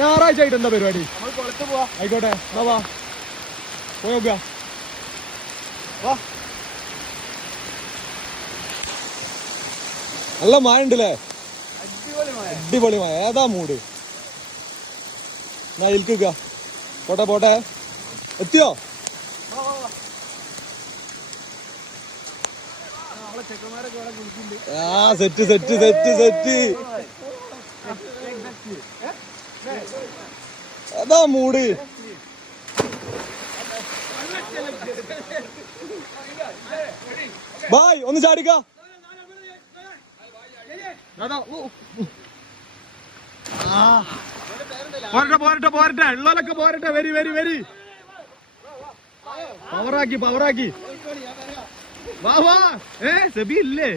ഞായറാഴ്ച ആയിട്ട് എന്താ പരിപാടി? ആയിക്കോട്ടെ, വാ പോയി നോക്കുക. നല്ല മഴ ഉണ്ടല്ലേ? അടിപൊളി മഴ. ഏതാ മൂട്? എന്നാ ഇരിക്കുക. പോട്ടെ എത്തിയോ? ആ സെറ്റ് അതാ മൂട്. ബായ് ഒന്ന് ചാടിക്ക. പോരട്ടെ ഉള്ളവരൊക്കെ പോരട്ടെ. വരി പവറാക്കി വാ. സെബി ഇല്ലേ?